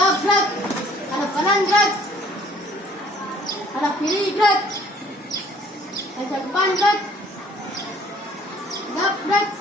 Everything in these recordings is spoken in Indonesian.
Gabrak, hadap kanan gerak, hadap kiri gerak, hadap depan gerak, gabrak.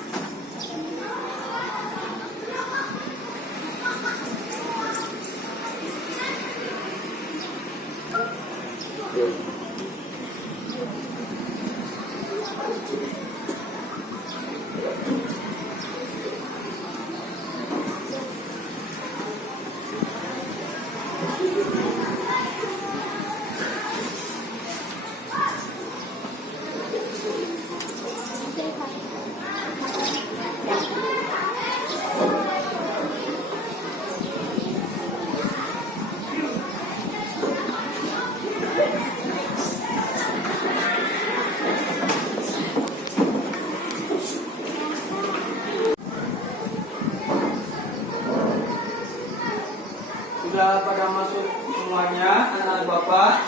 Sudah pada masuk semuanya anak Bapak?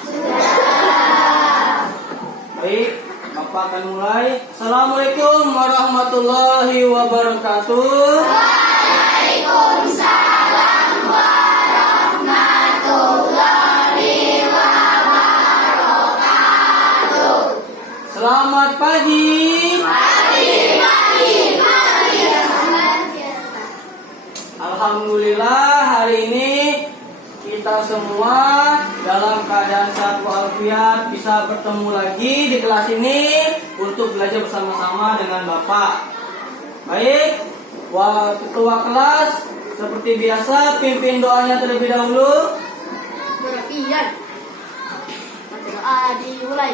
Baik, Bapak akan mulai. Assalamualaikum warahmatullahi wabarakatuh. Waalaikumsalam warahmatullahi wabarakatuh. Selamat pagi. Alhamdulillah hari ini kita semua dalam keadaan sehat walafiat bisa bertemu lagi di kelas ini untuk belajar bersama-sama dengan Bapak. Baik, ketua kelas seperti biasa pimpin doanya terlebih dahulu. Perhatian. Doa dimulai.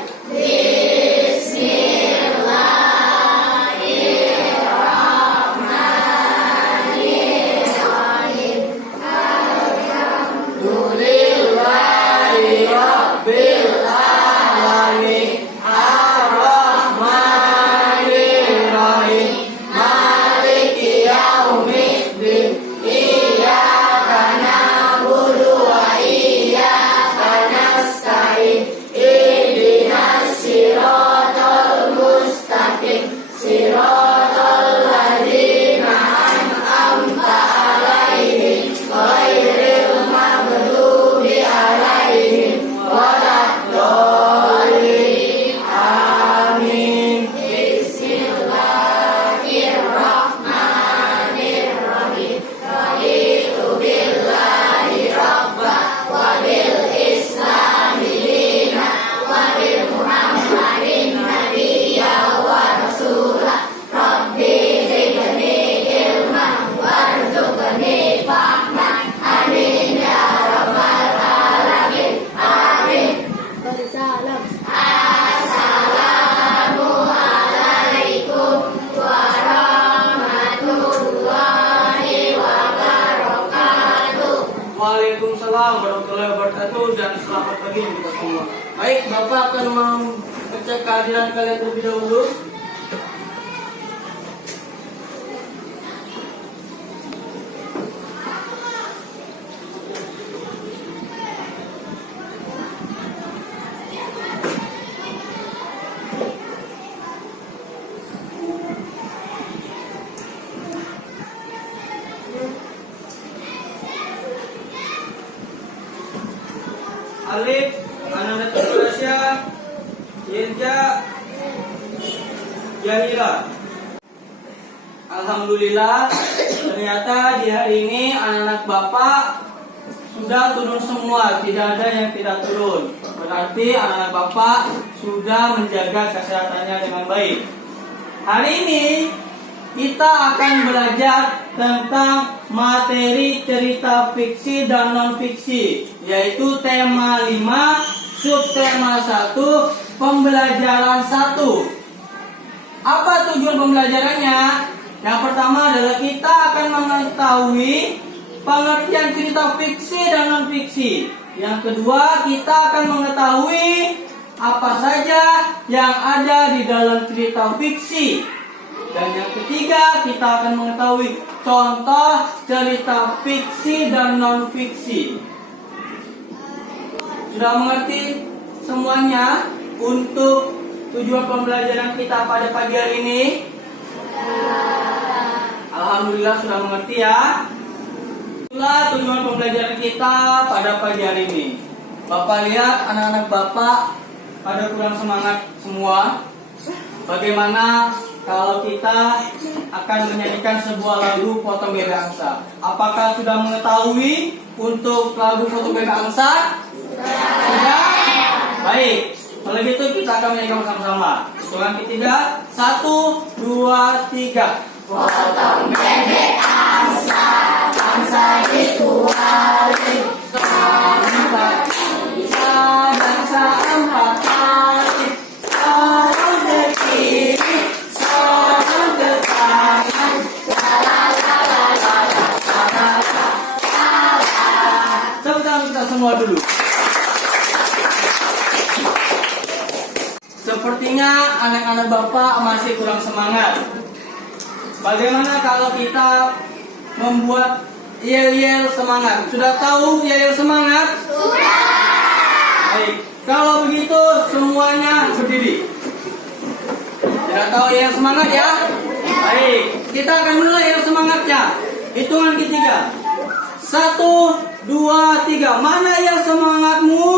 Rabbil alamin ar-rahmanir rahim maliki yaumiddin iyyaka na'budu wa iyyaka nasta'in ihdinas siratal mustaqim siratal ladzina an'amta 'alaihim ghairil maghdubi 'alaihim waladdallin. Amin. Bismillahirrahmanirrahim. Raditu billahi rabba wa bil islami dina wa bi Muhammadin nabiyya wa rasula. Rabbi zidni ilman warzuqni fahman. Amin ya rabbal alamin. Amin. Salam. Assalamualaikum warahmatullahi wabarakatuh. Waalaikumsalam warahmatullahi wabarakatuh dan selamat pagi untuk kita semua. Baik, Bapak akan mengecek kehadiran kalian terlebih dahulu. Alif, Ananda Terbalasya, Yenja, Yahira. Alhamdulillah, ternyata di hari ini anak-anak Bapak sudah turun semua, tidak ada yang tidak turun. Berarti anak-anak Bapak sudah menjaga kesehatannya dengan baik. Hari ini kita akan belajar tentang materi cerita fiksi dan non-fiksi, yaitu tema 5, subtema 1, pembelajaran 1. Apa tujuan pembelajarannya? Yang pertama adalah kita akan mengetahui pengertian cerita fiksi dan non-fiksi. Yang kedua, kita akan mengetahui apa saja yang ada di dalam cerita fiksi. Dan yang ketiga, kita akan mengetahui contoh cerita fiksi dan non-fiksi. Sudah mengerti semuanya untuk tujuan pembelajaran kita pada pagi hari ini? Alhamdulillah sudah mengerti ya. Itulah tujuan pembelajaran kita pada pagi hari ini. Bapak lihat anak-anak Bapak pada kurang semangat semua. Bagaimana kalau kita akan menyanyikan sebuah lagu Potong Bebek Angsa? Apakah sudah mengetahui untuk lagu Potong Bebek Angsa? Sudah? Baik. Kalau gitu kita akan menyanyikan bersama-sama. Hitungan ketiga, 1, 2, 3. Potong bebek angsa, angsa dituari, Empat, angsa 4 kali. Seorang ke kiri, seorang ke kanan. Tepuk tangan kita semua dulu. Sepertinya anak-anak Bapak masih kurang semangat. Bagaimana kalau kita membuat yel-yel semangat? Sudah tahu yel-yel semangat? Sudah. Baik. Kalau begitu semuanya berdiri. Sudah tahu yel semangat ya? Baik. Kita akan mulai yel semangatnya. Hitungan ketiga. 1, 2, 3. Mana yel semangatmu?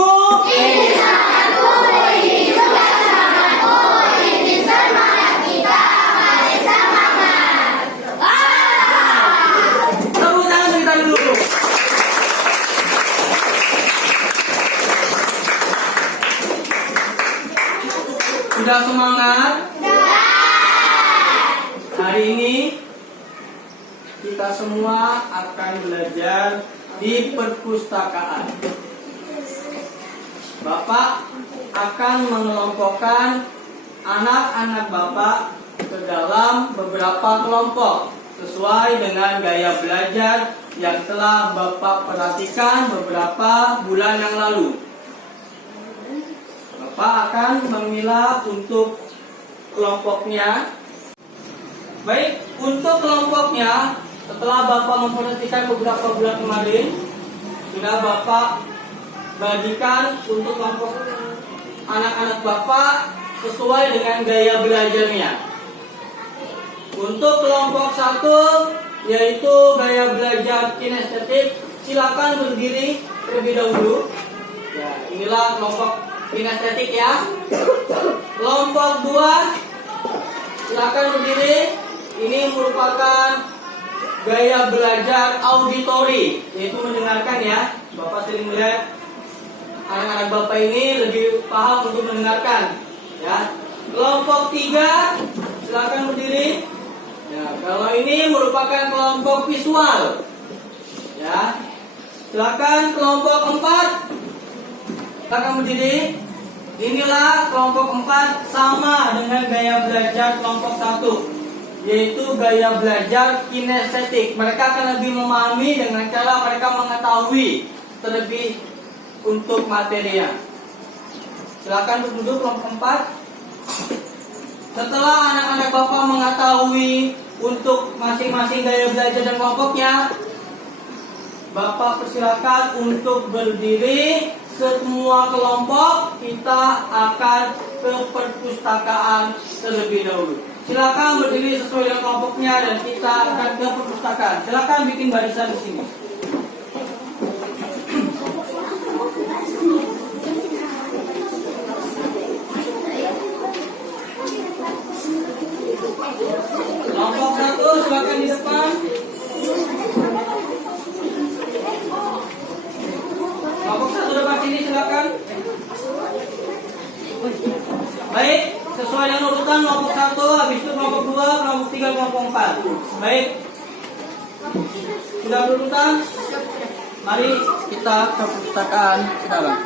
ini semangatku, ini juga semangatku, ini semangat kita, mari semangat. Tepuk tangan kita dulu. Sudah semangat? Hari ini kita semua akan belajar di perpustakaan. Bapak akan mengelompokkan anak-anak Bapak ke dalam beberapa kelompok sesuai dengan gaya belajar yang telah Bapak perhatikan beberapa bulan yang lalu. Bapak akan memilah untuk kelompoknya. Baik, untuk kelompoknya setelah Bapak memperhatikan beberapa bulan kemarin, sudah Bapak bagikan untuk kelompok anak-anak Bapak sesuai dengan gaya belajarnya. Untuk kelompok 1 yaitu gaya belajar kinestetik, silakan berdiri terlebih dahulu. Ya, inilah kelompok kinestetik ya. Kelompok 2 silakan berdiri. Ini merupakan gaya belajar auditori, yaitu mendengarkan ya. Bapak sering melihat anak-anak Bapak ini lebih paham untuk mendengarkan ya. Kelompok 3 silakan berdiri. Ya, kalau ini merupakan kelompok visual. Ya. Silakan kelompok 4 silakan berdiri. Inilah kelompok 4 sama dengan gaya belajar kelompok 1. Yaitu gaya belajar kinestetik. Mereka akan lebih memahami dengan cara mereka mengetahui terlebih untuk materinya. Silakan duduk kelompok 4. Setelah anak-anak Bapak mengetahui untuk masing-masing gaya belajar dan kelompoknya, Bapak persilakan untuk berdiri. Semua kelompok kita akan ke perpustakaan terlebih dahulu. Silakan berdiri sesuai dengan kelompoknya dan kita akan ke perpustakaan. Silakan bikin barisan di sini. Kelompok 1 silakan di depan. Kelompok 1 depan sini silakan. Baik, sesuai dengan urutan kelompok 1, habis itu kelompok 2, kelompok 3, kelompok 4. Baik. Sudah berurutan? Mari kita ke perpustakaan sekarang.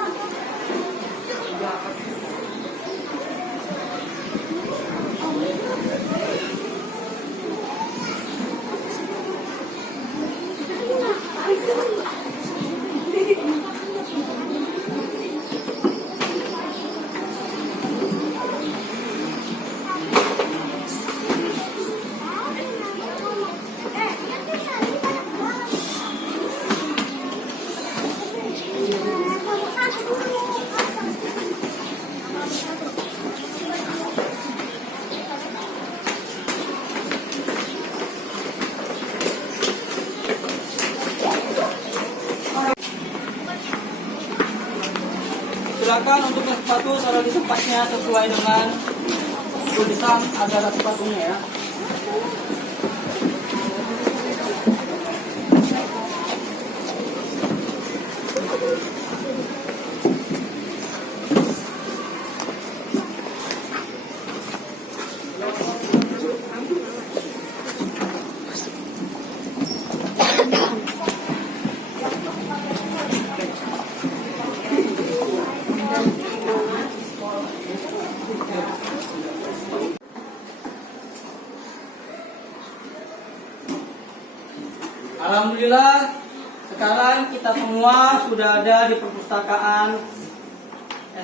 silakan untuk sepatu taruh di tempatnya sesuai dengan tulisan agar sepatunya ya. Alhamdulillah, sekarang kita semua sudah ada di perpustakaan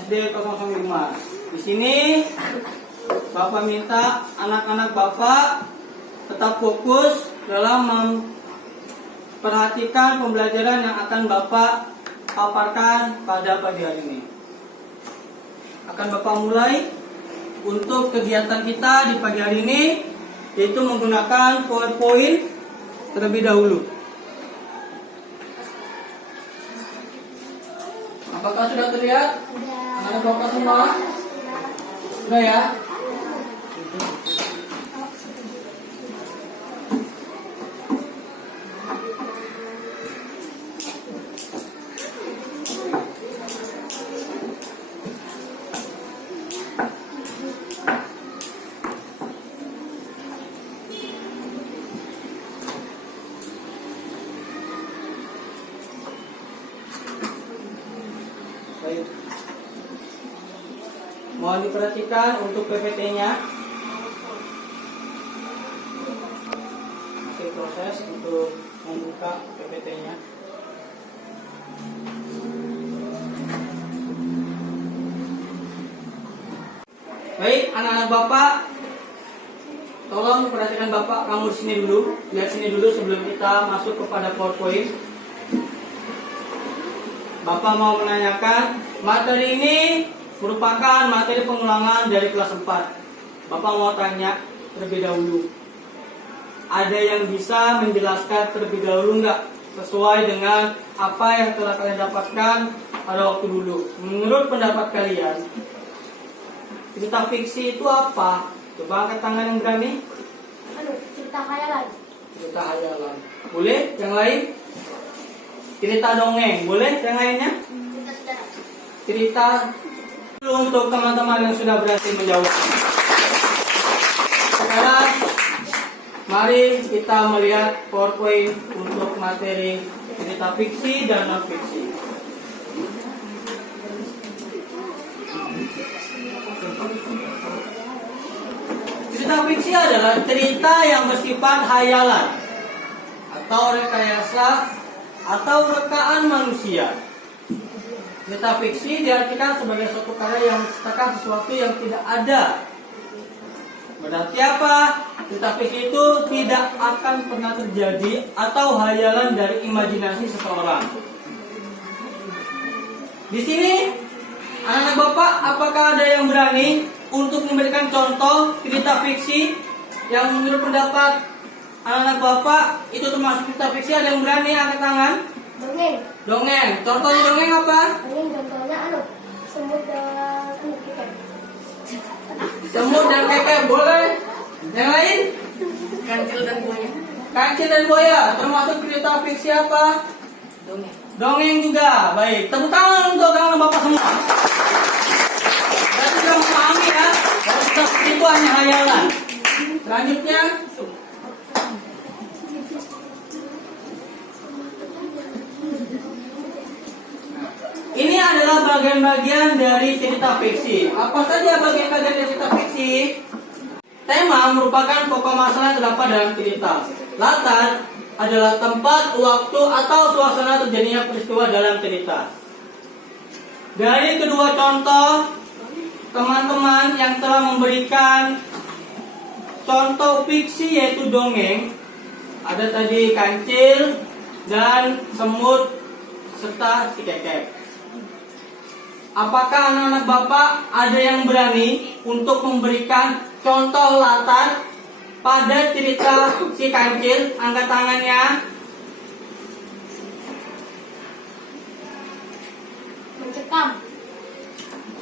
SD 005. Di sini Bapak minta anak-anak Bapak tetap fokus dalam memperhatikan pembelajaran yang akan Bapak paparkan pada pagi hari ini. Akan Bapak mulai untuk kegiatan kita di pagi hari ini, yaitu menggunakan PowerPoint terlebih dahulu. Apakah sudah terlihat? Anak Bapak semua? Sudah ya? Baik. Mohon diperhatikan untuk PPT-nya. Masih proses untuk membuka PPT-nya. Baik, anak-anak Bapak, tolong perhatikan Bapak, kamu di sini dulu. Lihat sini dulu sebelum kita masuk kepada PowerPoint. Bapak mau menanyakan, materi ini merupakan materi pengulangan dari kelas 4. Bapak mau tanya terlebih dahulu, ada yang bisa menjelaskan terlebih dahulu nggak sesuai dengan apa yang telah kalian dapatkan pada waktu dulu? Menurut pendapat kalian, cerita fiksi itu apa? Coba angkat tangan yang berani. Cerita khayalan. Cerita hayalan. Boleh? Yang lain? Cerita dongeng. Boleh? Yang lainnya? Cerita sejarah. Cerita. Untuk teman-teman yang sudah berhasil menjawab. Sekarang mari kita melihat PowerPoint untuk materi cerita fiksi dan non fiksi. Cerita fiksi adalah cerita yang bersifat hayalan atau rekayasa atau rekaan manusia. Cerita fiksi diartikan sebagai suatu karya yang menceritakan sesuatu yang tidak ada. Berarti apa? Cerita fiksi itu tidak akan pernah terjadi atau hayalan dari imajinasi seseorang. Di sini, anak-anak Bapak, apakah ada yang berani untuk memberikan contoh cerita fiksi yang menurut pendapat anak-anak Bapak itu termasuk cerita fiksi? Ada yang berani angkat tangan? Dongeng. Dongeng. Contohnya dongeng apa? Dongeng contohnya semut dan kekek. Semut dan kekek boleh. Yang lain? Kancil dan buaya. Kancil dan buaya termasuk cerita fiksi apa? Dongeng. Dongeng juga. Baik, tepuk tangan untuk anak Bapak semua. Berarti sudah memahami ya bahwa cerita fiksi itu hanya hayalan. Selanjutnya, ini adalah bagian-bagian dari cerita fiksi. Apa saja bagian-bagian dari cerita fiksi? Tema merupakan pokok masalah yang terdapat dalam cerita. Latar adalah tempat, waktu, atau suasana terjadinya peristiwa dalam cerita. Dari kedua contoh, teman-teman yang telah memberikan contoh fiksi yaitu dongeng, ada tadi kancil dan semut serta si kekek. Apakah anak-anak Bapak ada yang berani untuk memberikan contoh latar pada cerita si kancil? Angkat tangannya. Mencekam.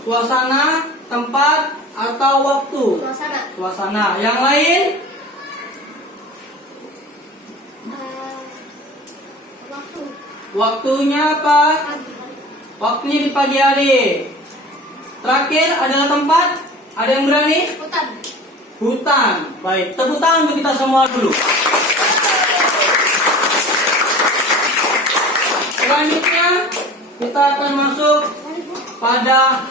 suasana, tempat, atau waktu. Suasana. Suasana. Yang lain? Waktu. Waktunya apa? Pagi. Waktunya di pagi hari. Terakhir adalah tempat. Ada yang berani? Hutan. Hutan. Baik, tepuk tangan untuk kita semua dulu. Selanjutnya kita akan masuk pada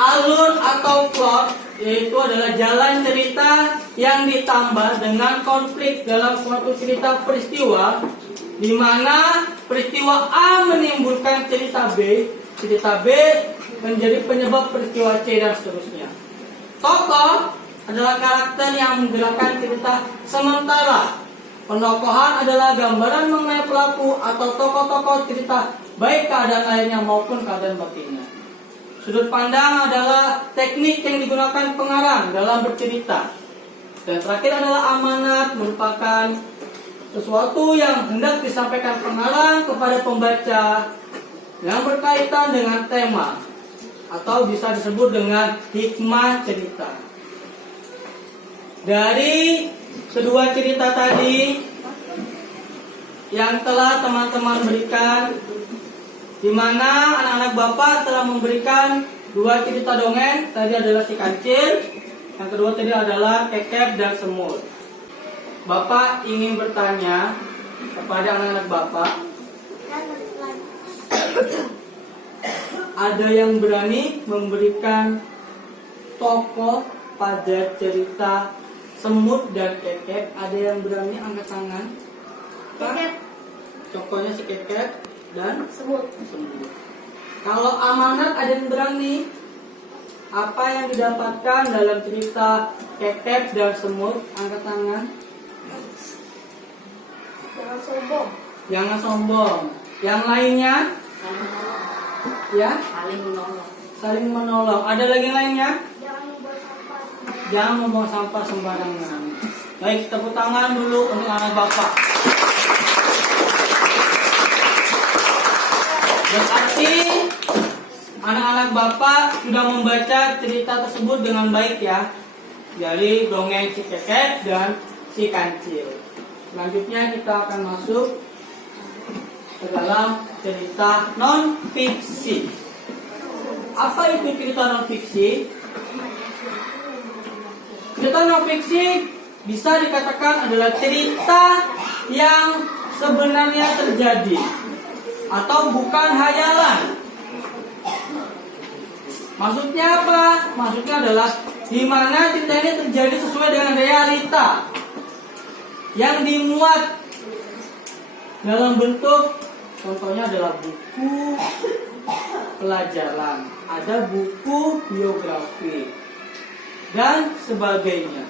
alur atau plot, yaitu adalah jalan cerita yang ditambah dengan konflik dalam suatu cerita peristiwa, di mana peristiwa A menimbulkan cerita B menjadi penyebab peristiwa C dan seterusnya. Tokoh adalah karakter yang menggerakkan cerita, sementara penokohan adalah gambaran mengenai pelaku atau tokoh-tokoh cerita, baik keadaan lahirnya maupun keadaan batinnya. Sudut pandang adalah teknik yang digunakan pengarang dalam bercerita. Dan terakhir adalah amanat, merupakan sesuatu yang hendak disampaikan pengarang kepada pembaca yang berkaitan dengan tema, atau bisa disebut dengan hikmah cerita. Dari kedua cerita tadi yang telah teman-teman berikan, di mana anak-anak Bapak telah memberikan dua cerita dongeng. Tadi adalah si kancil, yang kedua tadi adalah kekep dan semut. Bapak ingin bertanya kepada anak-anak Bapak, ada yang berani memberikan tokoh pada cerita semut dan kekep? Ada yang berani angkat tangan? Kekep. Tokohnya si kekep dan Semut. semut. Kalau amanat, ada yang berani? Apa yang didapatkan dalam cerita kekep dan semut? Angkat tangan. Jangan sombong. Jangan sombong. Yang lainnya? Ya, Saling menolong. saling menolong. Ada lagi yang lainnya? Jangan membuang sampah. Jangan membuang sampah sembarangan. Baik, tepuk tangan dulu untuk anak Bapak. Berarti anak-anak Bapak sudah membaca cerita tersebut dengan baik ya. Jadi dongeng si kekek dan si kancil. Selanjutnya kita akan masuk ke dalam cerita non fiksi. Apa itu cerita non fiksi? Cerita non fiksi bisa dikatakan adalah cerita yang sebenarnya terjadi atau bukan hayalan. Maksudnya apa? Maksudnya adalah di mana cerita ini terjadi sesuai dengan realita yang dimuat dalam bentuk, contohnya adalah buku pelajaran, ada buku biografi dan sebagainya.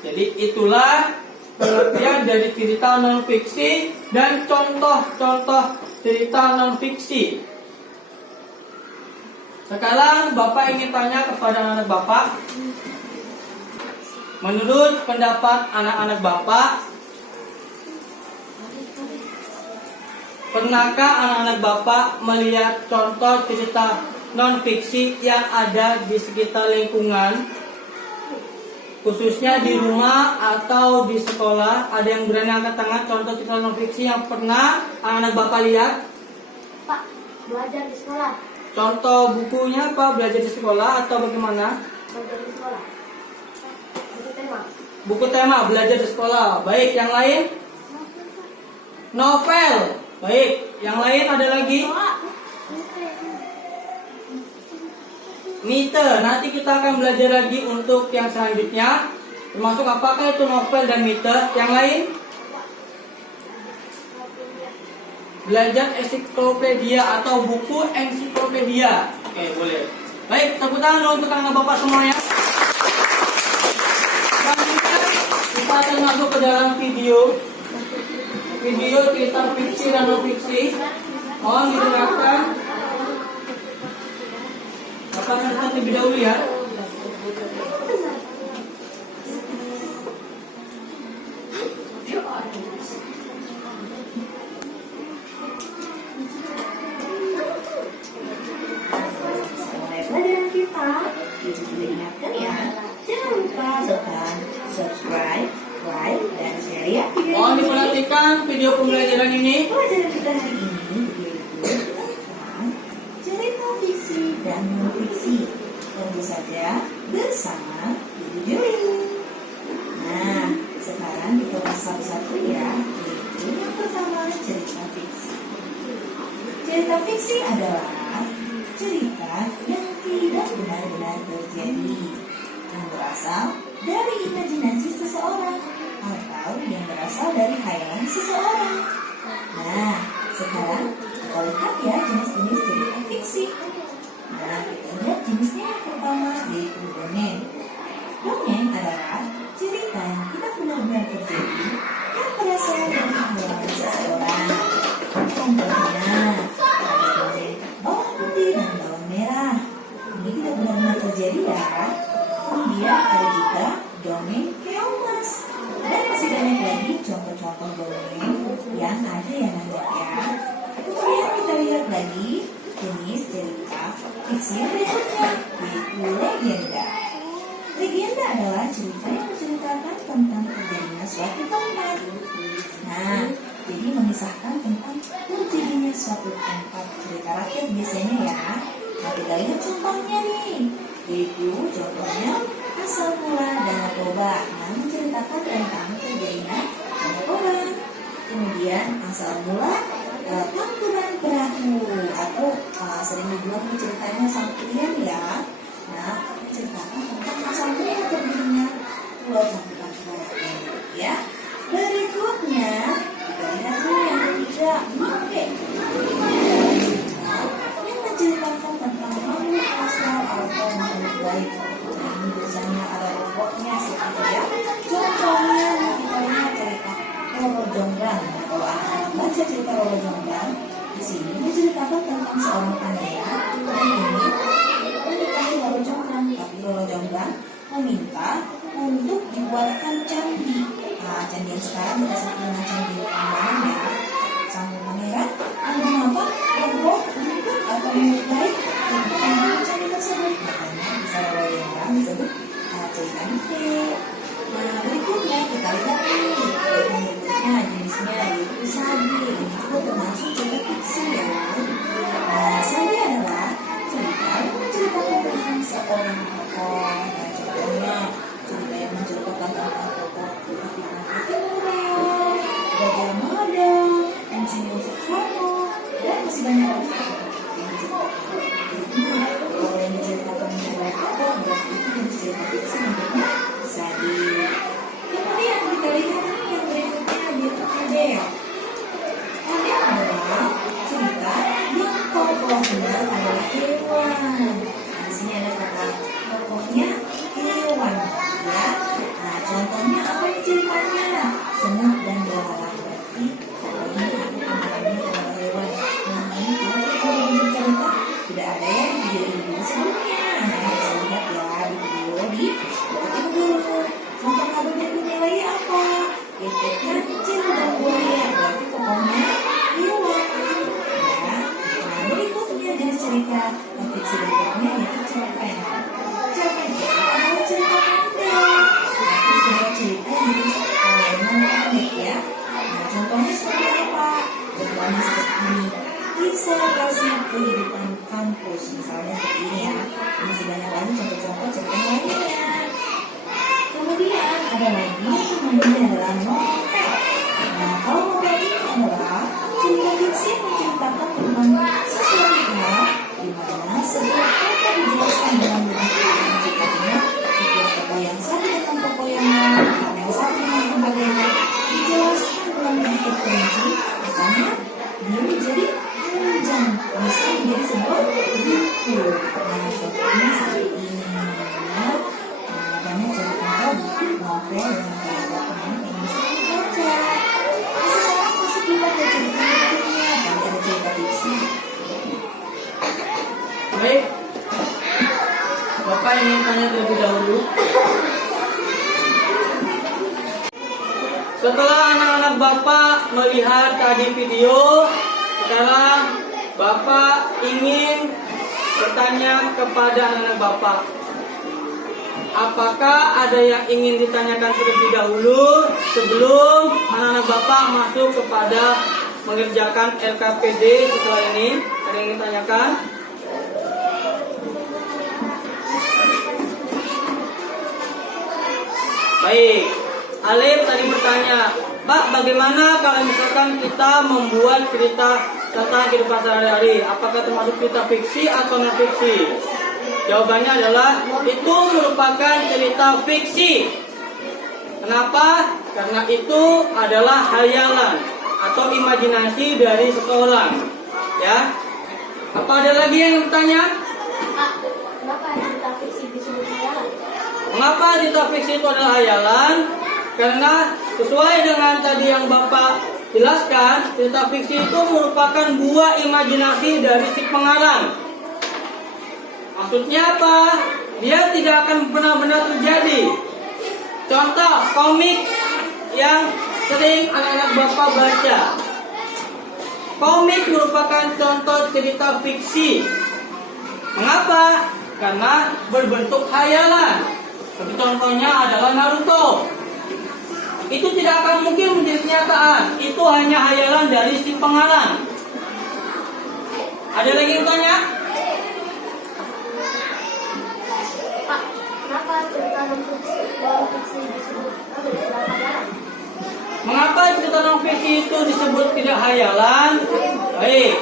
Jadi itulah pengertian dari cerita non fiksi dan contoh-contoh cerita non fiksi. Sekarang Bapak ingin tanya kepada anak Bapak, menurut pendapat anak-anak Bapak, pernahkah anak-anak Bapak melihat contoh cerita non fiksi yang ada di sekitar lingkungan, khususnya di rumah atau di sekolah? Ada yang berani angkat tangan contoh cerita non fiksi yang pernah anak-anak Bapak lihat? Pak, belajar di sekolah. Contoh bukunya apa? Belajar di sekolah atau bagaimana? Belajar di sekolah. Buku tema. Buku tema belajar di sekolah. Baik, yang lain? Novel. Baik, yang lain ada lagi? Mite. Nanti kita akan belajar lagi untuk yang selanjutnya, termasuk apakah itu novel dan mite. Yang lain? Belajar ensiklopedia atau buku ensiklopedia. Oke, boleh. Baik, tepuk tangan untuk anak Bapak semuanya. Selanjutnya kita akan masuk ke dalam video cerita fiksi dan non fiksi. Mohon didengarkan. Bapak catat lebih dahulu ya. Ibu juga ingatkan ya, jangan lupa tekan subscribe, like, dan share ya video Mohon ini. diperhatikan video pembelajaran ini. Pelajaran kita hari ini yaitu tentang cerita fiksi dan non fiksi. Tentu saja bersama Ibu Juli. Nah, sekarang kita bahas satu-satu ya. Yaitu yang pertama cerita fiksi. Cerita fiksi adalah cerita yang tidak benar-benar terjadi, yang berasal dari imajinasi seseorang atau yang berasal dari khayalan seseorang. Nah, sekarang kita lihat ya jenis-jenis cerita fiksi. Nah, kita lihat jenisnya yang pertama yaitu dongeng. Dongeng adalah cerita yang tidak benar-benar terjadi yang berasal dari khayalan seseorang. Contohnya, ada dongeng bawang putih dan bawang merah. Ini tidak benar-benar terjadi ya. Kemudian ada juga dongeng keong mas. Dan masih banyak lagi contoh-contoh dongeng yang ada yang banyak ya. Kemudian kita lihat lagi jenis cerita fiksi berikutnya yaitu legenda. Legenda adalah cerita yang menceritakan tentang terjadinya suatu tempat. Nah, jadi mengisahkan tentang terjadinya suatu tempat cerita rakyat biasanya ya. Nah, kita lihat contohnya nih, yaitu contohnya asal mula Danau Toba yang menceritakan tentang terjadinya Danau Toba. Kemudian asal mula Tangkuban Perahu atau sering dibilang ceritanya sang Kurian ya. Nah, menceritakan tentang asal mula terjadinya Pulau Tangkuban Perahu ya. Berikutnya kita lihat dulu yang ketiga, Mangke. Yang menceritakan tentang makhluk astral atau makhluk gaib. Nah, ini biasanya ada robotnya seperti ya. Contohnya kita lihat cerita Roro Jonggrang. Nah, kalau anak-anak baca cerita Roro Jonggrang, di sini menceritakan tentang seorang pangeran yang ingin menikahi Roro Jonggrang, tapi Roro Jonggrang meminta untuk dibuatkan candi. Nah, candi yang sekarang kita sebut dengan candi Prambanan ya. Sang pangeran mengapa roboh untuk atau menyukai untuk membuat candi tersebut. Makanya bisa Roro Jonggrang disebut cerita detail. Nah, berikutnya kita lihat nih yang berikutnya jenisnya yaitu sabi. Ini juga termasuk cerita fiksi ya. Nah, sabi adalah cerita yang menceritakan tentang seorang tokoh. Nah, contohnya cerita yang menceritakan tentang tokoh Gajah Mada, Insinyur Soekarno, dan masih banyak lagi. Kalau yang diceritakan oleh tokoh berarti itu yang cerita fiksi namanya sabi. Kemudian kita lihat yang berikutnya yaitu Adel. Adel adalah cerita yang tokohnya adalah hewan. Di sini ada kata tokohnya hewan ya. Nah, contohnya apa nih ceritanya? Semut dan belalang. Berarti tokohnya adalah hewan. Nah, ini kalau kita mau cerita sudah ada ya di video sebelumnya. Nah, bisa lihat ya di video di dulu. Contoh kabelnya dinilai apa? Yaitu kancil dan buaya. Berarti tokohnya hewan ya. Nah, berikutnya jenis cerita fiksi berikutnya yaitu cerpen. Cerpen itu adalah cerita pendek. Tapi sebuah cerita yang pendek ya. Nah, contohnya seperti apa? Contohnya seperti ini. Kisah kasih kehidupan kampus. Misalnya seperti ini ya. Ini masih banyak lagi contoh-contoh cerita lainnya. Kemudian ada lagi namanya adalah novel. Nah, kalau novel ini adalah cerita fiksi yang menceritakan tentang sesuatu hal di mana sebuah kata dijelaskan dengan lebih artinya sebuah tokoh yang satu tentang tokoh yang lain, yang satu dengan tempat yang lain dijelaskan dengan lebih terperinci, makanya dia menjadi panjang, bisa menjadi sebuah buku. Nah, contohnya seperti ini ya. Banyak cerita buku novel yang teman-teman yang bisa dibaca. Sekarang masuk kita ke cerita berikutnya. Tadi ada cerita fiksi. Baik, Bapak ingin tanya terlebih dahulu. Setelah anak-anak Bapak melihat tadi video, sekarang Bapak ingin bertanya kepada anak-anak Bapak. apakah ada yang ingin ditanyakan terlebih dahulu sebelum anak-anak Bapak masuk kepada mengerjakan LKPD setelah ini? Ada yang ingin ditanyakan? Baik, Alif tadi bertanya, Pak, bagaimana kalau misalkan kita membuat cerita tentang kehidupan sehari-hari? Apakah termasuk cerita fiksi atau non fiksi? Jawabannya adalah itu merupakan cerita fiksi. Kenapa? Karena itu adalah hayalan atau imajinasi dari seseorang. Ya. Apa ada lagi yang bertanya? Pak, kenapa cerita fiksi disebut hayalan? Mengapa cerita fiksi itu adalah hayalan? Karena sesuai dengan tadi yang Bapak jelaskan, cerita fiksi itu merupakan buah imajinasi dari si pengarang. Maksudnya apa? Dia tidak akan benar-benar terjadi. Contoh komik yang sering anak-anak Bapak baca. Komik merupakan contoh cerita fiksi. Mengapa? Karena berbentuk hayalan. Seperti contohnya adalah Naruto. Itu tidak akan mungkin menjadi kenyataan. Itu hanya hayalan dari si pengarang. Ada lagi yang tanya? Pak, kenapa cerita non-fiksi disebut hayalan? Mengapa cerita non-fiksi itu disebut tidak hayalan? Baik,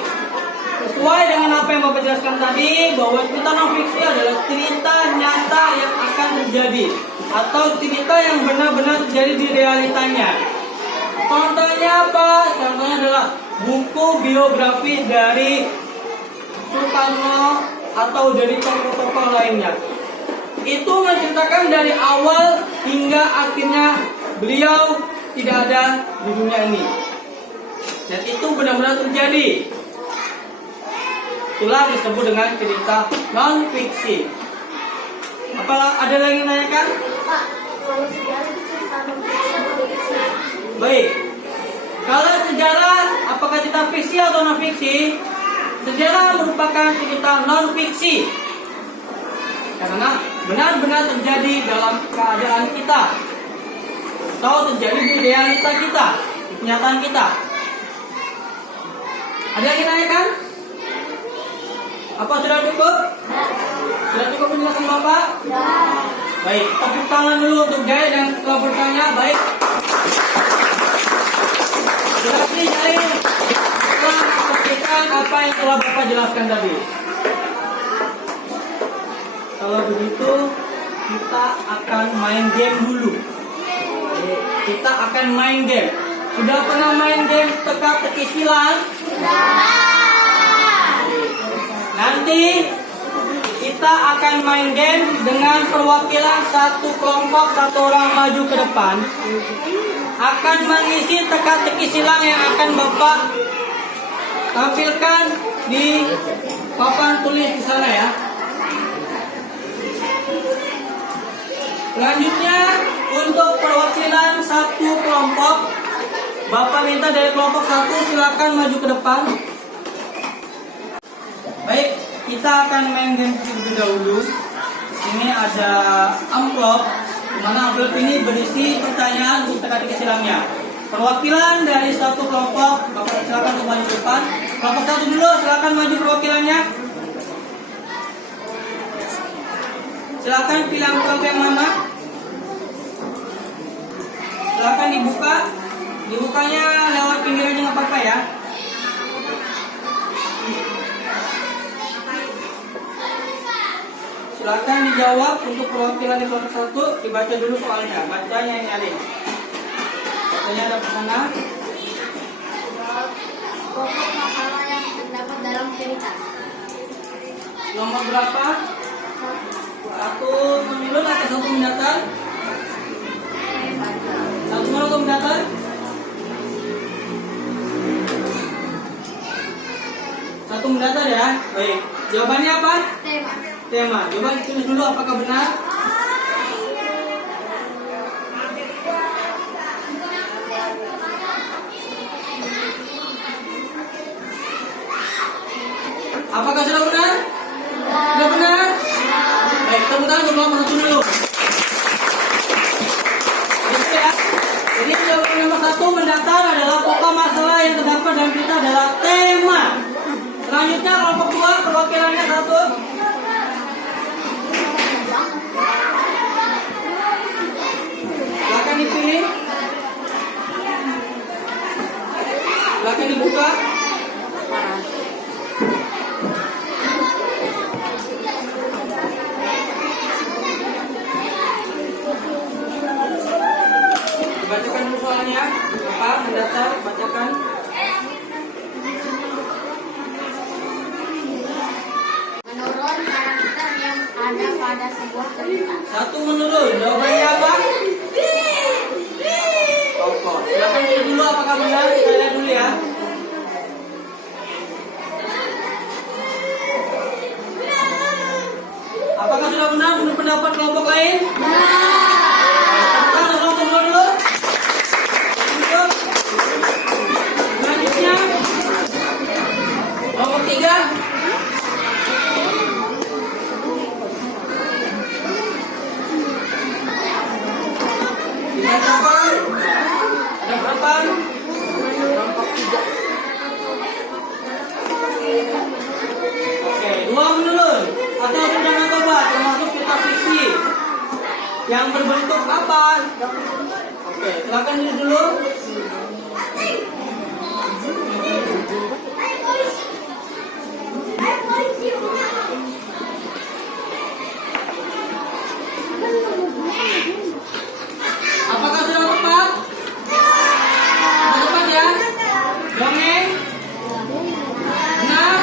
sesuai dengan apa yang Bapak jelaskan tadi, bahwa cerita non-fiksi adalah cerita nyata yang akan terjadi atau cerita yang benar-benar terjadi di realitanya. Contohnya apa? Contohnya adalah buku biografi dari Soekarno atau dari tokoh-tokoh lainnya. Itu menceritakan dari awal hingga akhirnya beliau tidak ada di dunia ini. Dan itu benar-benar terjadi. Itulah disebut dengan cerita non-fiksi. Apa ada lagi yang nanyakan? Pak, kalau sejarah itu cerita non-fiksi atau fiksi? Baik. Kalau sejarah, apakah cerita fiksi atau non-fiksi? Sejarah merupakan cerita non-fiksi. Karena benar-benar terjadi dalam keadaan kita. Atau terjadi di realita kita, di kenyataan kita. Ada yang nanyakan? Apa sudah cukup? Sudah cukup penjelasan Bapak? Baik, tepuk tangan dulu untuk Jaya yang telah bertanya. Baik. Berarti Jaya telah memastikan apa yang telah Bapak jelaskan tadi. Kalau begitu, kita akan main game dulu. Kita akan main game. Sudah pernah main game teka-teki silang? Nanti kita akan main game dengan perwakilan satu kelompok, satu orang maju ke depan, akan mengisi teka-teki silang yang akan Bapak tampilkan di papan tulis di sana ya. Selanjutnya untuk perwakilan satu kelompok, Bapak minta dari kelompok satu silakan maju ke depan. Baik, kita akan main game terlebih dahulu. Ini ada amplop, di mana amplop ini berisi pertanyaan untuk teka-teki silangnya. Perwakilan dari satu kelompok, Bapak silakan untuk maju ke depan. Kelompok satu dulu, silakan maju perwakilannya. Silakan pilih amplop yang mana. Silakan dibuka. Dibukanya lewat pinggir aja nggak apa-apa ya. Silakan dijawab untuk perwakilan di kelompok satu. Dibaca dulu soalnya. Bacanya yang nyari. Bacanya ada mana? Pokok masalah yang terdapat dalam cerita. Nomor berapa? Satu menurun atau satu mendatar? Satu menurun atau mendatar? Satu mendatar ya. Baik. Jawabannya apa? Tema. Tema. Coba ditulis dulu apakah benar. Apakah sudah benar? Sudah benar? Baik, tepuk tangan untuk kelompok satu dulu. perwakilannya satu. Silakan dipilih. Silakan dibuka. Bacakan dulu soalnya. Apa? Mendaftar, bacakan. Menurut karakter yang ada pada sebuah cerita. Satu menurun. Jawabannya apa? Tokoh. Silakan pilih dulu apakah benar. Kita lihat dulu ya. Apakah sudah benar menurut pendapat kelompok lain? Tepuk tangan untuk kelompok dulu. Untuk selanjutnya kelompok 3. Dibacakan. Ada berapa? Kelompok 3. Oke, 2 menurun. Atau sudah mencoba termasuk kitab fiksi yang berbentuk apa? Oke, silakan dulu dulu. Apakah sudah tepat? Sudah tepat ya? Dongeng? Benar?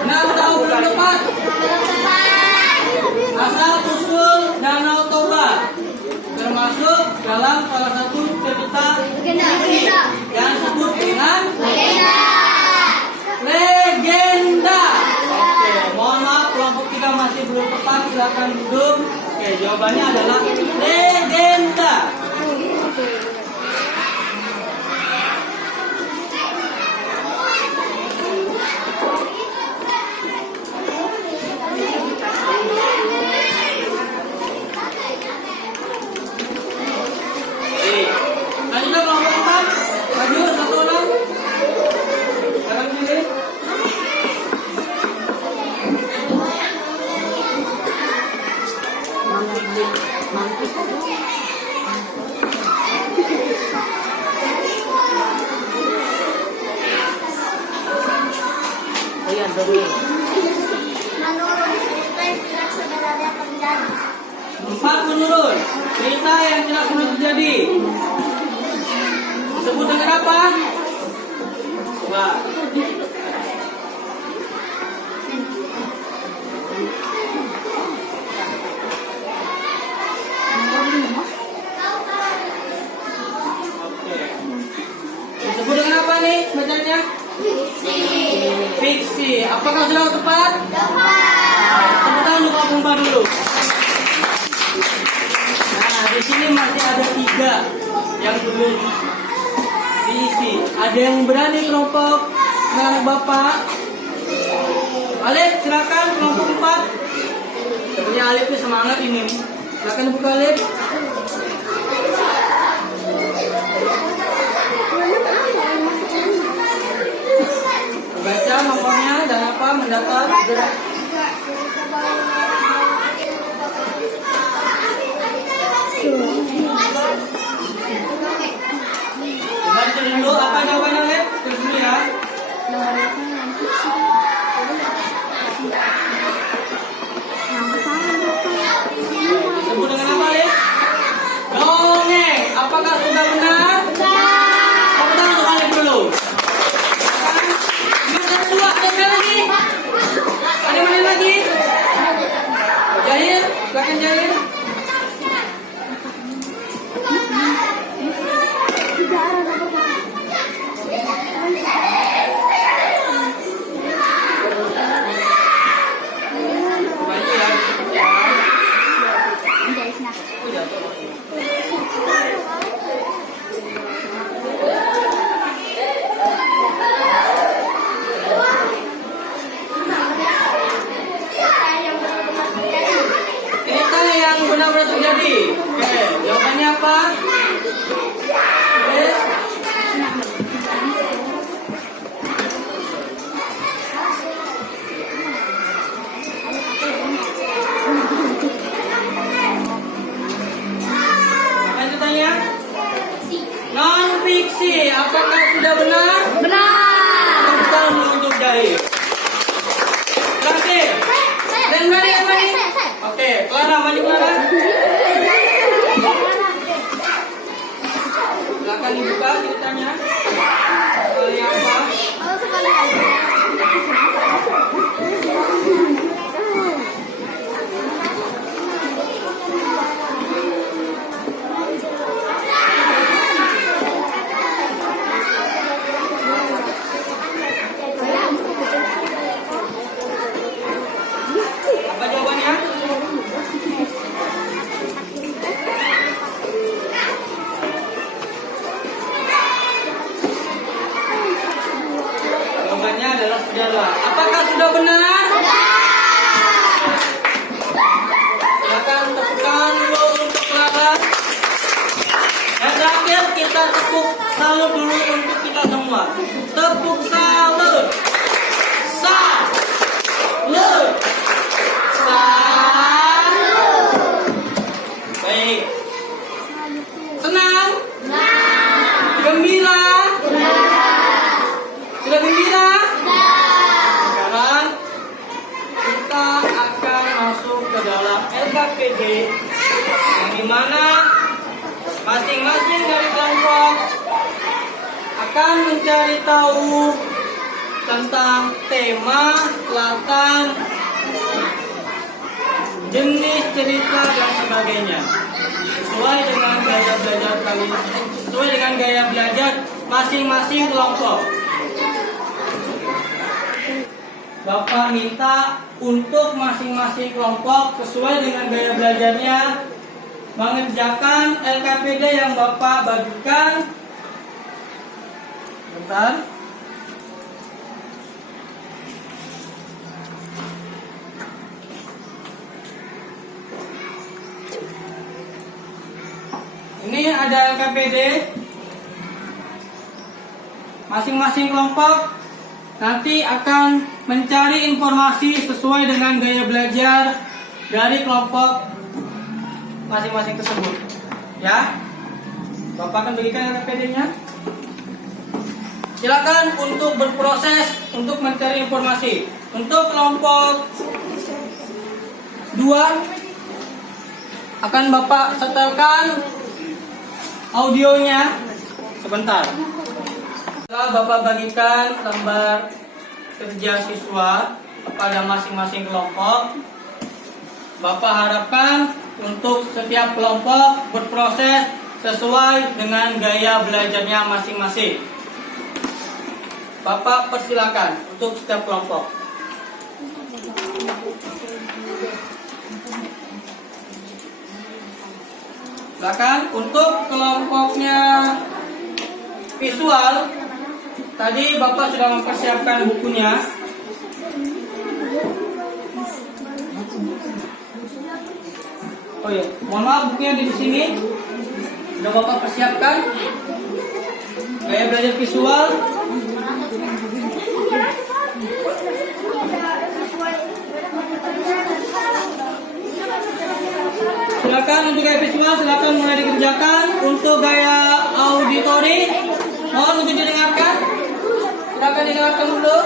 Benar atau belum tepat? Asal usul Danau Toba termasuk dalam salah satu cerita yang disebut dengan legenda. Oke, mohon maaf kelompok 3 masih belum tepat, silakan duduk. Oke, jawabannya adalah legenda. Lanjutlah kelompok 4. Maju satu orang. Silakan pilih. Menurut cerita yang tidak sebenarnya terjadi. 4 menurun. Cerita yang tidak pernah terjadi. Disebut dengan apa? Wah. Oke. Disebut dengan apa nih bacanya? Fiksi. Apakah sudah tepat? Tepuk tangan untuk kelompok 4 dulu. Nah, di sini masih ada 3 yang belum diisi. Ada yang berani kelompok anak Bapak? Alif, silakan kelompok 4. Sepertinya Alif ini semangat ini. Silakan buka Alif. Baca nomornya dan apa mendaftar. Baca dulu apa jawabannya Alif? Terus dulu ya. Disebut dengan apa Alif? Dongeng. Apakah sudah benar? Tepuk tangan untuk Alif dulu. Ada mana lagi? Jahil, silakan Jahil. sudah benar? Benar. Tepuk tangan dulu untuk Jahir. Berhasil. Dan mari. Oke, Clara, maju Clara. Silakan dibuka ceritanya. Kali apa? Oh, sekali lagi. Apa jawabannya? Jawabannya adalah sudahlah. Apakah sudah benar? Silakan tepukan dulu untuk Clara. Dan terakhir kita tepuk salut dulu untuk kita semua. Tepuk salut. Salut. Salut. Baik. Senang? Gembira? Sudah gembira? Sekarang kita akan masuk ke dalam LKPD yang dimana masing-masing dari kelompok akan mencari tahu tentang tema, latar, jenis cerita dan sebagainya sesuai dengan gaya belajar kalian, sesuai dengan gaya belajar masing-masing kelompok. Bapak minta untuk masing-masing kelompok sesuai dengan gaya belajarnya mengerjakan LKPD yang Bapak bagikan. Bentar. Ini ada LKPD. Masing-masing kelompok nanti akan mencari informasi sesuai dengan gaya belajar dari kelompok masing-masing tersebut. Ya, Bapak akan berikan LKPD-nya. Silakan untuk berproses untuk mencari informasi. Untuk kelompok 2 akan Bapak setelkan audionya sebentar. Setelah Bapak bagikan lembar kerja siswa kepada masing-masing kelompok, Bapak harapkan untuk setiap kelompok berproses sesuai dengan gaya belajarnya masing-masing. Bapak persilakan untuk setiap kelompok. Silakan untuk kelompoknya visual. Tadi Bapak sudah mempersiapkan bukunya. Oh iya, mohon maaf bukunya di sini. Sudah Bapak persiapkan. Gaya belajar visual. Silakan untuk gaya visual, silakan mulai dikerjakan. Untuk gaya auditori, mohon untuk didengarkan. Silakan didengarkan dulu.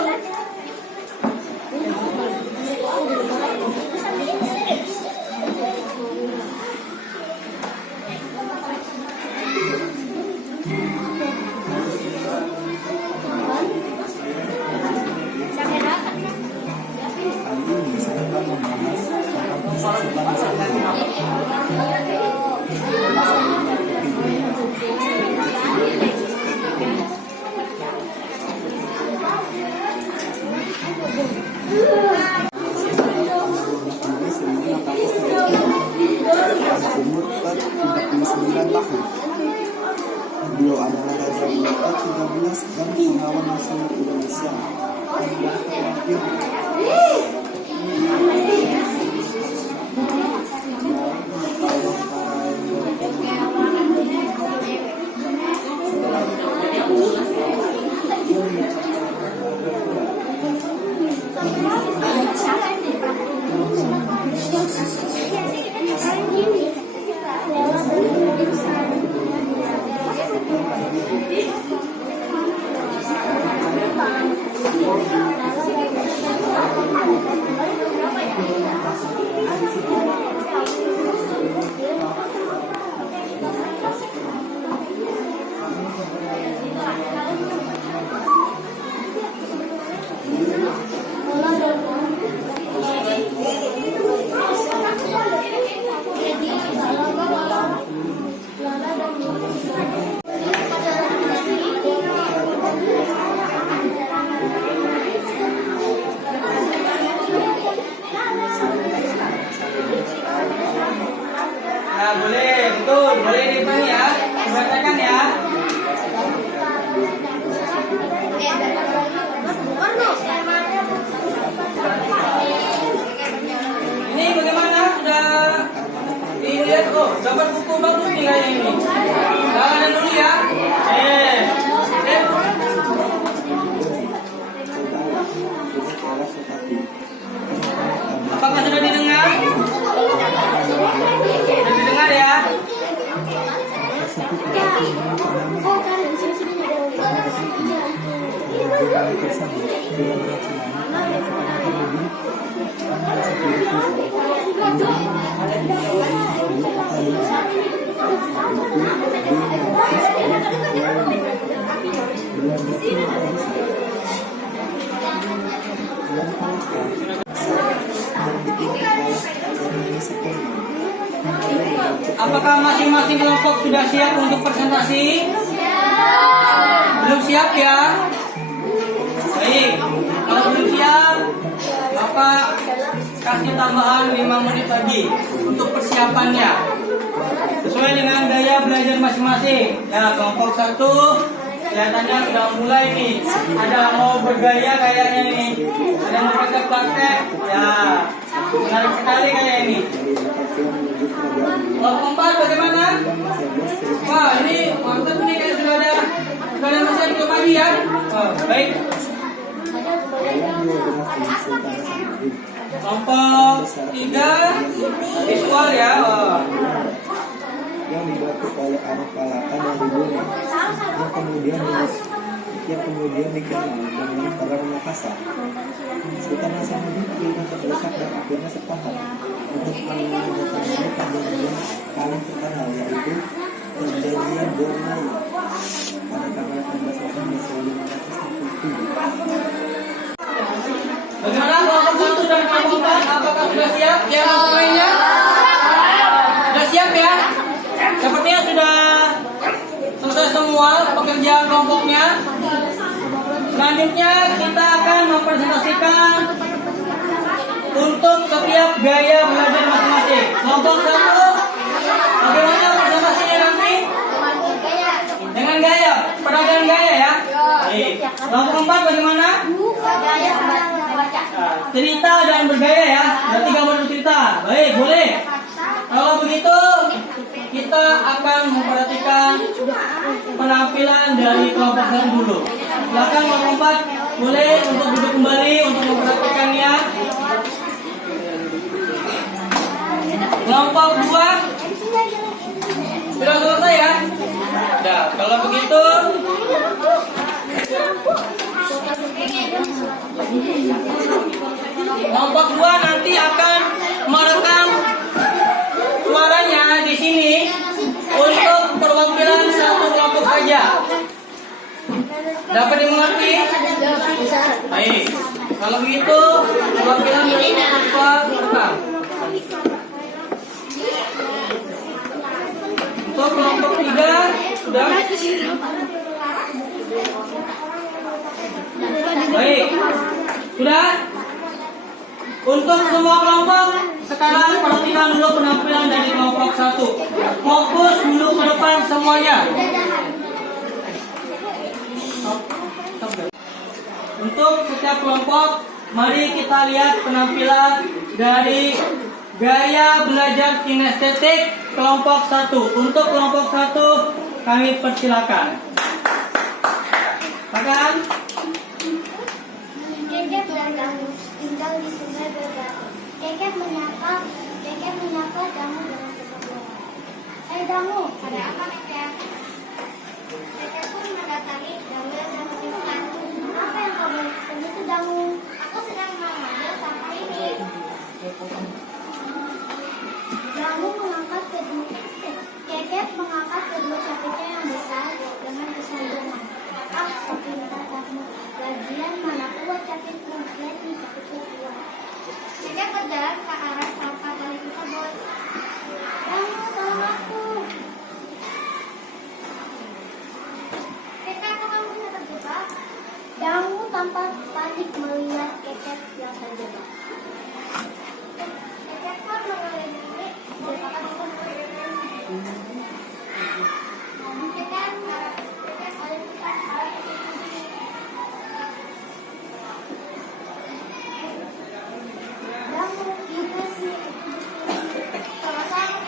Umur 39 tahun. Beliau adalah Raja Ulat 13 dan Pahlawan Nasional Indonesia. Yang terakhir Nah, boleh, betul, boleh dibangun ya, dibacakan ya. Ini bagaimana? Sudah dilihat? Oh, dapat buku bagus nih kayaknya ini. Jangan dulu ya. Apakah sudah didengar? Sudah didengar ya? Apakah masing-masing kelompok sudah siap untuk presentasi? Belum siap ya? Baik, kalau belum siap, Bapak kasih tambahan 5 menit lagi untuk persiapannya. Sesuai dengan gaya belajar masing-masing. Ya, kelompok 1 kelihatannya sudah mulai nih. Ada yang mau bergaya kayaknya nih. Ada yang mau praktek-praktek. Ya, menarik sekali kayak ini. Kelompok 4 bagaimana? Wah, ini mantap nih, kayak sudah ada mesin untuk pagi ya. Oh, baik. Kelompok 3 visual ya. Oh. Yang dibantu oleh anak palaka dari bumi, yang kemudian dikenal dengan Karang Makassar. Sultan Hasanuddin kini terdesak dan akhirnya sepakat untuk menandatangani perjanjian paling terkenal, yaitu Perjanjian Borneo pada tanggal 18 November 1567. Bagaimana kelompok 1 dan kelompok 4? Apakah sudah siap? Siap semuanya? Sudah siap ya? Sepertinya sudah selesai semua pekerjaan kelompoknya. Selanjutnya kita akan mempresentasikan untuk setiap gaya belajar masing-masing. Kelompok 1, bagaimana presentasinya nanti? Dengan gaya, peragaan gaya ya. Baik. Kelompok 4 bagaimana? Cerita dan bergaya ya. Berarti gambar cerita. Baik, boleh. Kalau begitu, kita akan memperhatikan penampilan dari kelompok 1 dulu. Silakan kelompok 4 boleh untuk duduk kembali untuk memperhatikannya. Kelompok 2 sudah selesai ya? Sudah. Kalau begitu, kelompok 2 nanti akan merekam suaranya di sini untuk perwakilan satu kelompok saja. Dapat dimengerti? Baik. Kalau begitu, perwakilan dari kelompok 2 untuk kelompok 3 sudah. Baik. Sudah? Untuk semua kelompok, sekarang perhatikan dulu penampilan dari kelompok 1. Fokus dulu ke depan semuanya. Untuk setiap kelompok, mari kita lihat penampilan dari gaya belajar kinestetik kelompok 1. Untuk kelompok 1, kami persilakan. Silakan. Keket dan Damu tinggal di sungai berbatu. Keket menyapa Damu dengan kesombongan. Hai Damu, ada apa Keket? Keket pun mendatangi Damu dan menemukan apa yang kamu lakukan itu sakit kemudian sakit kedua. Kekek berjalan ke arah sampah tali tersebut. Kamu tolong aku. Kekek, apa kamu bisa terjebak? Kamu tampak panik melihat Keket yang terjebak. Kekek pun mengelilingi jebakan itu. Kekek paling cepat arah ke sini. Kamu juga sih. Sama-sama.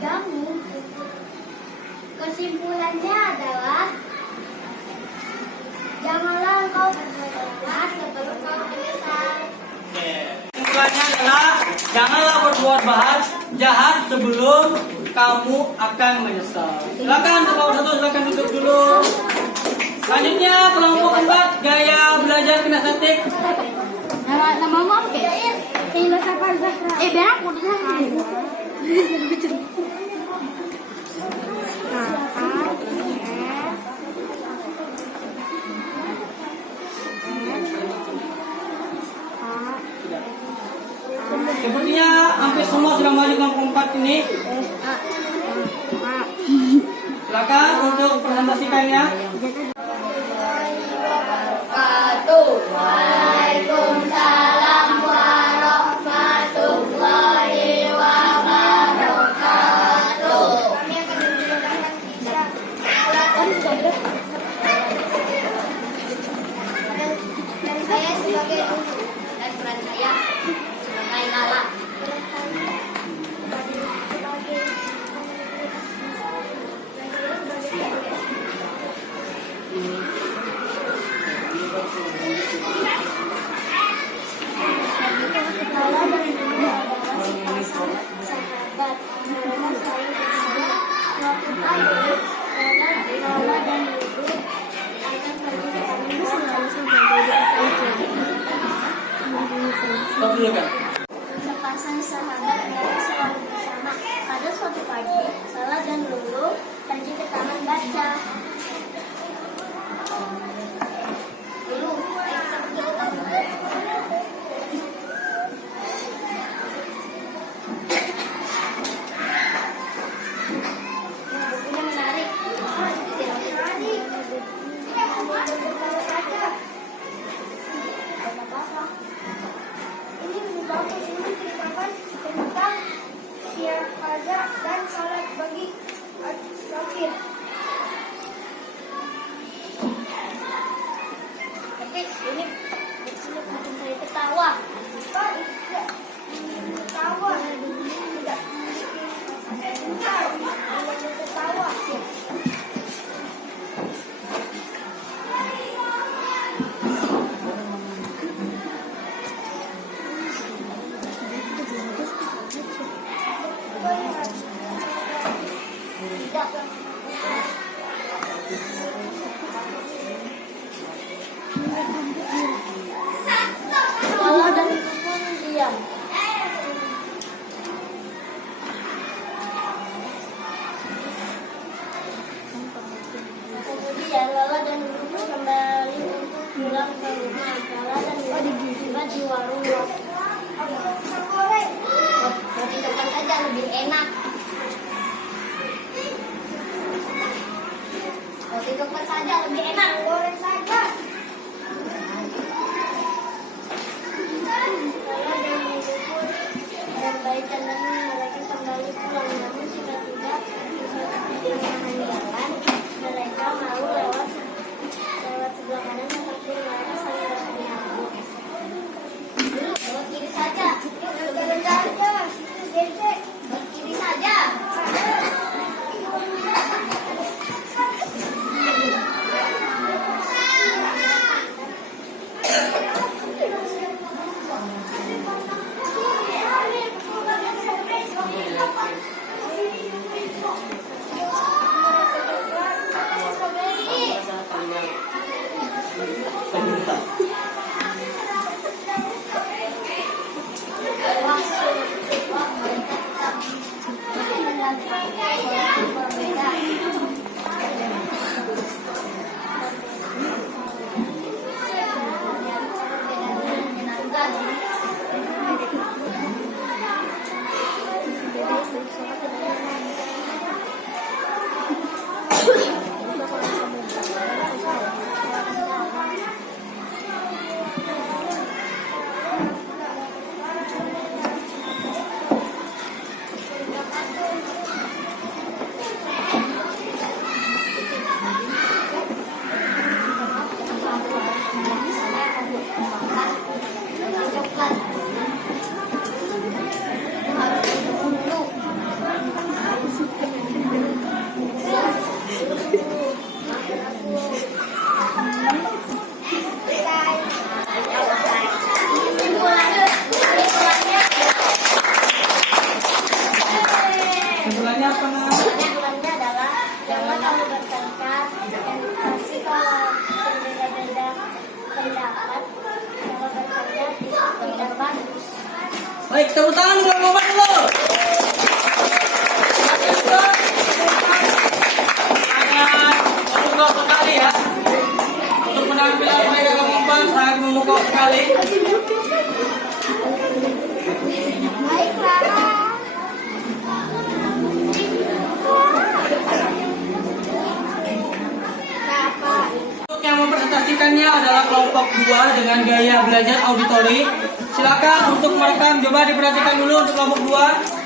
Kamu. Kesimpulannya adalah janganlah engkau berbuat jahat sebelum kau menyesal. Kesimpulannya adalah janganlah berbuat jahat sebelum kamu akan menyesal. Silakan kelompok 1, silakan duduk dulu. Selanjutnya kelompok 4 gaya belajar kinestetik. Namamu apa, Kek? Tinggal Safar Zahra. Biar aku dengar. Sepertinya hampir semua sudah maju kelompok 4 ini. Silakan untuk presentasikannya. Waalaikumsalam warahmatullahi wabarakatuh. Kami akan menggunakan kisah. Dan saya sebagai guru dan peran saya sebagai Lala. Lala dan Lulu adalah sepasang sahabat. Mereka saling bersama. Suatu hari, Lala dan Lulu akan pergi ke taman Stop dulu kan. Sepasang sahabat mereka selalu bersama. Pada suatu pagi, Lala dan Lulu pergi ke taman baca. Dulu, kita pergi ke taman. Bukunya menarik. Ini buku bagus, ini ceritakan tentang siaga dan salat bagi fakir. Tapi ini sulit bikin saya ketawa. Pak, tidak ketawa. Tidak ketawa. Lala dan Lulu pun diam. Kemudian Lala dan Lulu pun kembali untuk pulang ke rumah. Lala dan Lulu tiba di warung roti. Roti coklat saja lebih enak. Roti coklat saja lebih enak. Goreng saja. Lala dan Lulu pun berbaikan dan mereka kembali pulang. Namun tiba-tiba di pertengahan jalan mereka mau lewat sebelah kanan tetapi mereka saling bertanya. Lewat kiri saja. Jalan saja, situ Dede. Lewat kiri saja. Baik, tepuk tangan untuk Bapak dulu. Memukau sekali ya. Untuk penampilan mereka Bapak sangat memukau sekali. Baik, Clara. Untuk yang mempresentasikannya adalah kelompok 2 dengan gaya belajar auditori. Silakan untuk merekam, coba diperhatikan dulu untuk kelompok 2.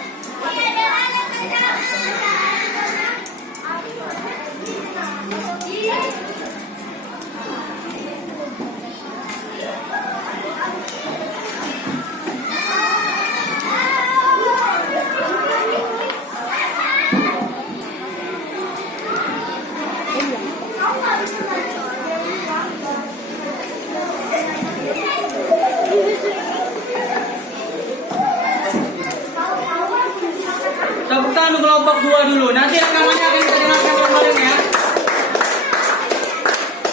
Tepuk tangan untuk kelompok 2 dulu. Nanti rekamannya akan kita dengarkan bareng ya.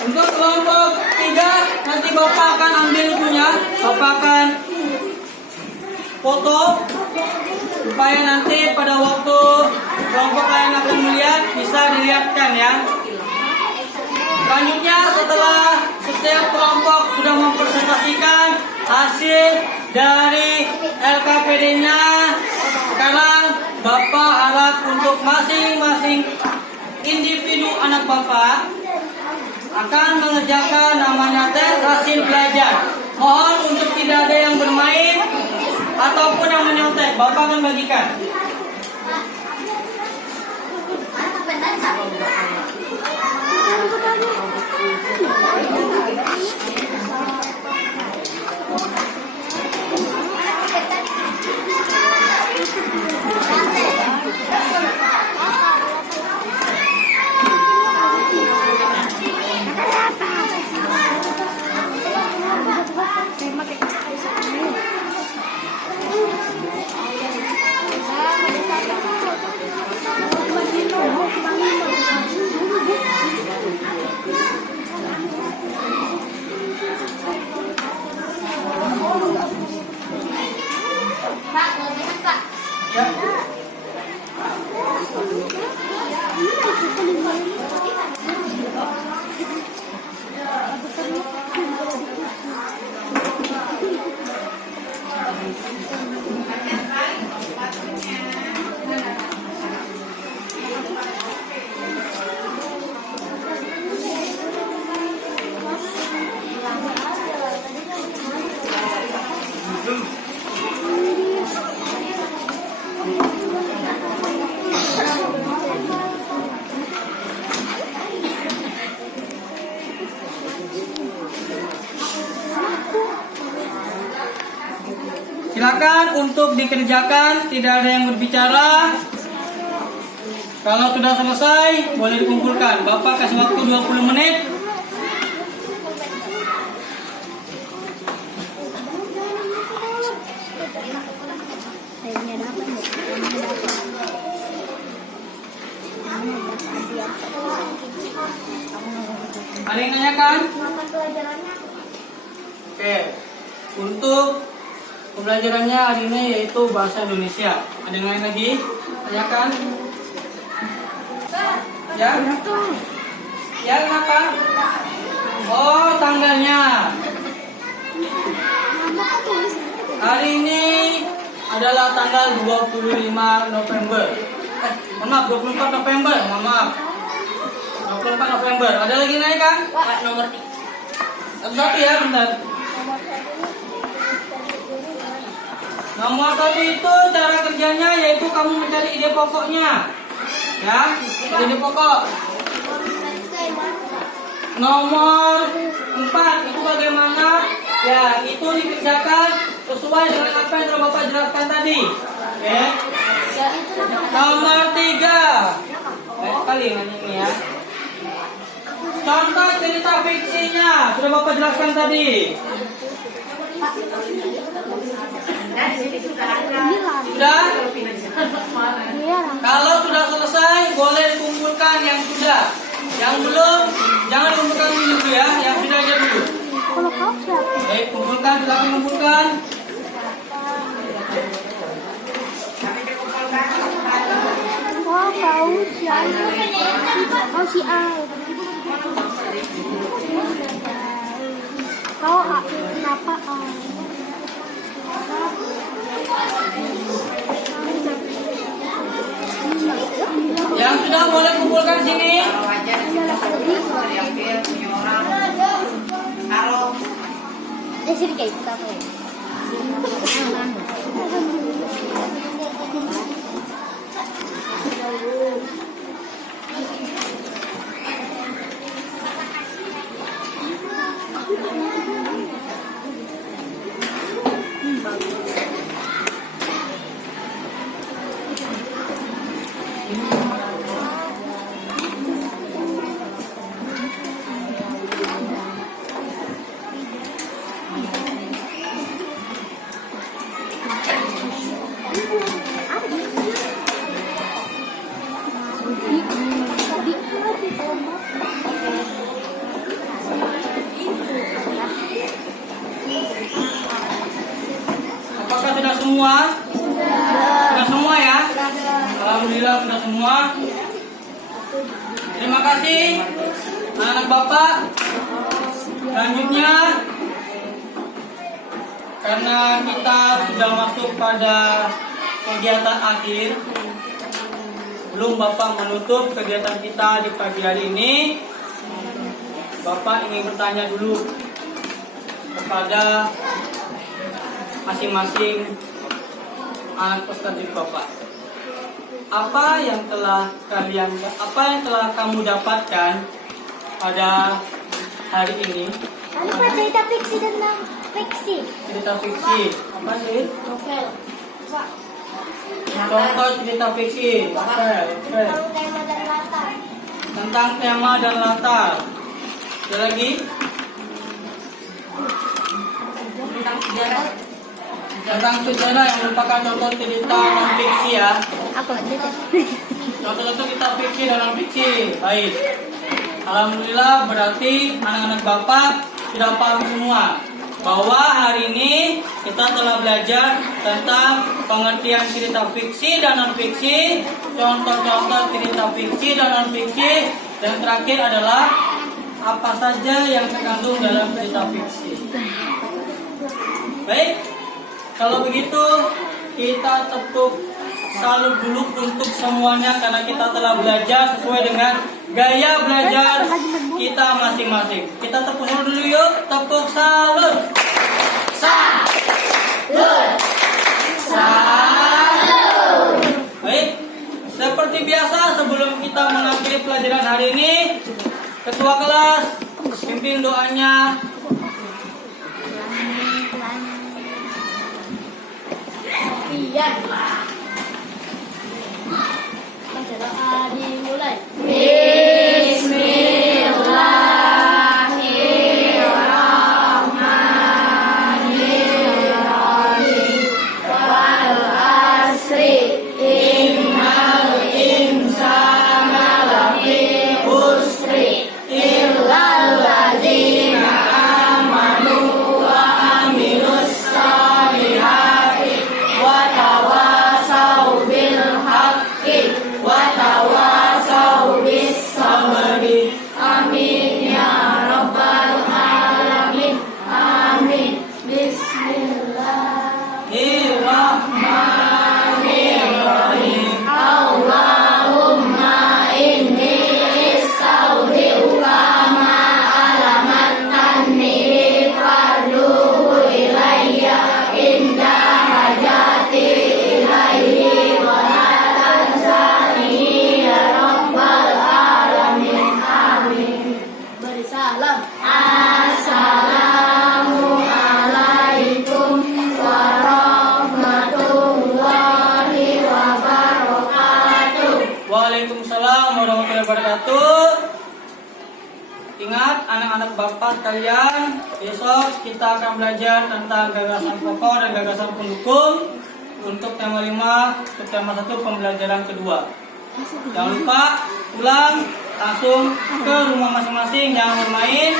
Untuk kelompok 3 nanti Bapak akan ambil itunya. Bapak akan foto supaya nanti pada waktu kelompok lain akan melihat bisa dilihatkan ya. Selanjutnya setelah setiap kelompok sudah mempresentasikan hasil dari LKPD-nya, sekarang Bapak harap untuk masing-masing individu anak Bapak akan mengerjakan namanya tes hasil belajar. Mohon untuk tidak ada yang bermain ataupun yang menyontek. Bapak akan bagikan. Pak, kelebihan Pak. Ya. Silakan untuk dikerjakan, tidak ada yang berbicara. Kalau sudah selesai, boleh dikumpulkan. Bapak kasih waktu 20 menit. Ada yang nanyakan? Mata pelajarannya Oke. Untuk pembelajarannya hari ini yaitu bahasa Indonesia. Ada yang lain lagi? Tanyakan. Ya? Ya, kenapa? Oh, tanggalnya. Hari ini adalah tanggal 25 November. Mohon maaf, 24 November. Mohon maaf. 24 November. Ada lagi naik kan? Nomor 3. Satu ya, bentar. Nomor 1 itu cara kerjanya yaitu kamu mencari ide pokoknya. Ya, ide pokok. Nomor 4 itu bagaimana? Ya, itu dikerjakan sesuai dengan apa yang telah Bapak jelaskan tadi. Oke. Nomor 3. Baik kali ini ya. Contoh cerita fiksinya sudah Bapak jelaskan tadi. Sudah? Kalau sudah selesai boleh dikumpulkan yang sudah. Yang belum jangan dikumpulkan dulu ya. Yang sudah aja dulu. Baik, kumpulkan, silakan kumpulkan. Oh si A. Kau kenapa A? Yang sudah boleh kumpulkan sini. Sini kayak kita tuh. Apakah sudah semua? Sudah semua ya? Alhamdulillah sudah semua. Terima kasih anak-anak Bapak. Selanjutnya, karena kita sudah masuk pada kegiatan akhir, belum Bapak menutup kegiatan kita di pagi hari ini, Bapak ingin bertanya dulu kepada masing-masing anak peserta Bapak. Apa yang telah kamu dapatkan pada hari ini? Ano ba cerita fiksi dan ng fiksi? Cerita fiksi. Apa sih? Novel. Contoh cerita fiksi. Novel. Tentang tema dan latar. Tentang tema dan latar. Ada lagi? Tentang sejarah yang merupakan contoh cerita non fiksi ya. Ako, dito. Contoh-contoh cerita fiksi dan non fiksi. Baik. Alhamdulillah berarti anak-anak Bapak sudah paham semua bahwa hari ini kita telah belajar tentang pengertian cerita fiksi dan non fiksi, contoh-contoh cerita fiksi dan non fiksi, dan terakhir adalah apa saja yang terkandung dalam cerita fiksi. Baik, kalau begitu kita tepuk salut dulu untuk semuanya karena kita telah belajar sesuai dengan gaya belajar kita masing-masing. Kita tepuk salut dulu yuk, tepuk salut. Salut. Salut. Baik, seperti biasa sebelum kita mengakhiri pelajaran hari ini, ketua kelas pimpin doanya. Iya. Baca doa dimulai. Waalaikumsalam warahmatullahi wabarakatuh. Ingat anak-anak Bapak sekalian, besok kita akan belajar tentang gagasan pokok dan gagasan pendukung untuk tema 5, tema 1 pembelajaran kedua. Jangan lupa pulang langsung ke rumah masing-masing, jangan bermain.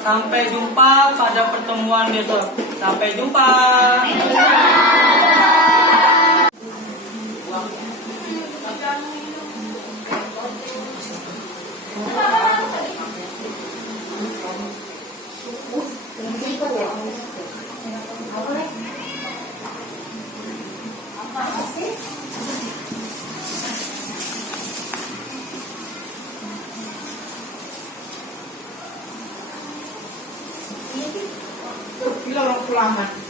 Sampai jumpa pada pertemuan besok. Sampai jumpa. ulama.